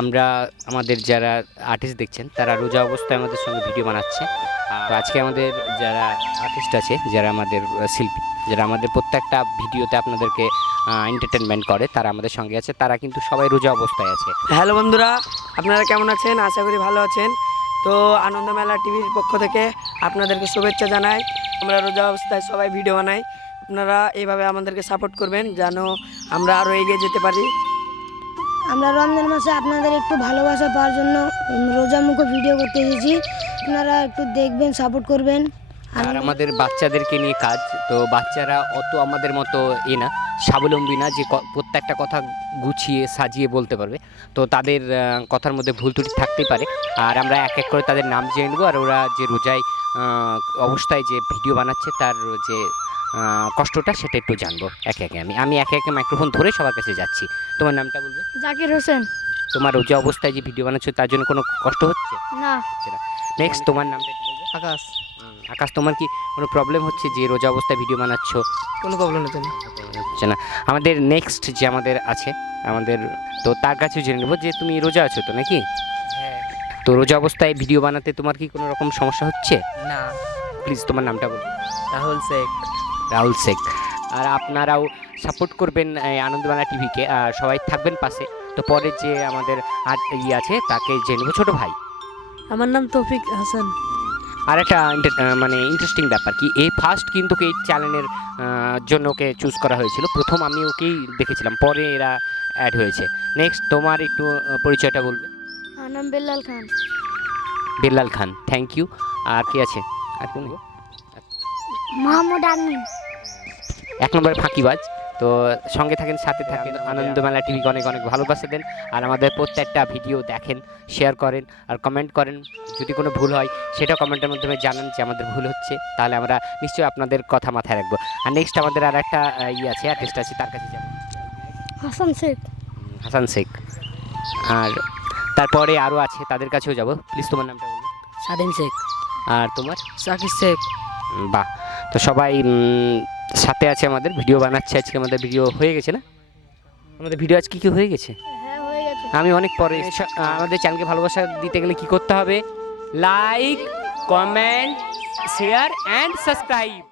আমরা আমাদের যারা আর্টিস্ট দেখছেন তারা রোজা অবস্থায় আমাদের সঙ্গে ভিডিও বানাচ্ছে। তো আজকে আমাদের যারা আর্টিস্ট আছে, যারা আমাদের শিল্পী, যারা আমাদের প্রত্যেকটা ভিডিওতে আপনাদেরকে এন্টারটেনমেন্ট করে, তারা আমাদের সঙ্গে আছে। তারা কিন্তু সবাই রোজা অবস্থায় আছে। হ্যালো বন্ধুরা, আপনারা কেমন আছেন? আশা করি ভালো আছেন। তো আনন্দমেলা টিভির পক্ষ থেকে আপনাদেরকে শুভেচ্ছা জানাই। আমরা রোজা অবস্থায় সবাই ভিডিও বানাই। আপনারা এইভাবে আমাদেরকে সাপোর্ট করবেন যেন আমরা আরও এগিয়ে যেতে পারি। আমরা রমজান মাসে আপনাদের একটু ভালোবাসা পাওয়ার জন্য রোজামুখো ভিডিও করতে এসেছি। আপনারা একটু দেখবেন, সাপোর্ট করবেন। আর আমাদের বাচ্চাদেরকে নিয়ে কাজ, তো বাচ্চারা অত আমাদের মতো না, স্বাবলম্বী না যে প্রত্যেকটা কথা গুছিয়ে সাজিয়ে বলতে পারবে। তো তাদের কথার মধ্যে ভুল ত্রুটি থাকতেই পারে। আর আমরা এক এক করে তাদের নাম জেনে নেবো। আর ওরা যে রোজায় অবস্থায় যে ভিডিও বানাচ্ছে তার যে কষ্টটা সেটা একটু জানবো একে একে। আমি একে একে মাইক্রোফোন ধরে সবার কাছে যাচ্ছি। তোমার নামটা বলবে? জাকির হোসেন। তোমার রোজা অবস্থায় যে ভিডিও বানাচ্ছো তার জন্য কোনো কষ্ট হচ্ছে না। নেক্সট তোমার নামটা একটু বলবে? আকাশ। আকাশ, তোমার কি কোনো প্রবলেম হচ্ছে যে রোজা অবস্থায় ভিডিও বানাচ্ছ? কোনো প্রবলেম হচ্ছে না। হচ্ছে না। আমাদের নেক্সট যে আমাদের আছে, আমাদের তো তার কাছেও জেনে নেবো যে তুমি রোজা আছো তো নাকি? হ্যাঁ। তো রোজা অবস্থায় ভিডিও বানাতে তোমার কি কোনো রকম সমস্যা হচ্ছে? না। প্লিজ তোমার নামটা বলুন। রাহুল শেখ। রাহুল শেখ। আর আপনারাও সাপোর্ট করবেন আনন্দবালা টিভিকে, আর সবাই থাকবেন পাশে। তো পরে যে আমাদের আছে তাকে জেনে নেবো। ছোটো ভাই, আমার নাম তৌফিক হাসান। আর একটা মানে ইন্টারেস্টিং ব্যাপার কি, এই ফার্স্ট কিন্তু এই চ্যানেলের জন্য ওকে চুজ করা হয়েছিল। প্রথম আমি ওকেই দেখেছিলাম, পরে এরা অ্যাড হয়েছে। নেক্সট তোমার একটু পরিচয়টা বলবে? আমার নাম বেল্লাল খান। বেল্লাল খান, থ্যাংক ইউ। আর কি আছে? আর কোন? মোহাম্মদ আমিন। এক নম্বরে ফাঁকিবাজ। তো সঙ্গে থাকেন, সাথে থাকেন, আনন্দমেলা টিভিকে অনেক অনেক ভালোবাসা দেন। আর আমাদের প্রত্যেকটা ভিডিও দেখেন, শেয়ার করেন আর কমেন্ট করেন। যদি কোনো ভুল হয় সেটা কমেন্টের মাধ্যমে জানান যে আমাদের ভুল হচ্ছে, তাহলে আমরা নিশ্চয়ই আপনাদের কথা মাথায় রাখবো। আর নেক্সট আমাদের আর একটা আছে, আর্টিস্ট আছে, তার কাছে যাবো। হাসান শেখ। হাসান শেখ। আর তারপরে আরও আছে, তাদের কাছেও যাব। প্লিজ তোমার নামটা বলুন। স্বাধীন শেখ। আর তোমার? সাকিব শেখ। বাহ। তো সবাই সাথে আছে, আমাদের ভিডিও বানাচ্ছে। আজকে আমাদের ভিডিও হয়ে গেছে না? আমাদের ভিডিও আজকে কি হয়ে গেছে? হ্যাঁ, হয়ে গেছে। আমি অনেক পরে। আমাদের চ্যানেলকে ভালোবাসা দিতে গেলে কি করতে হবে? Like, comment, share and subscribe.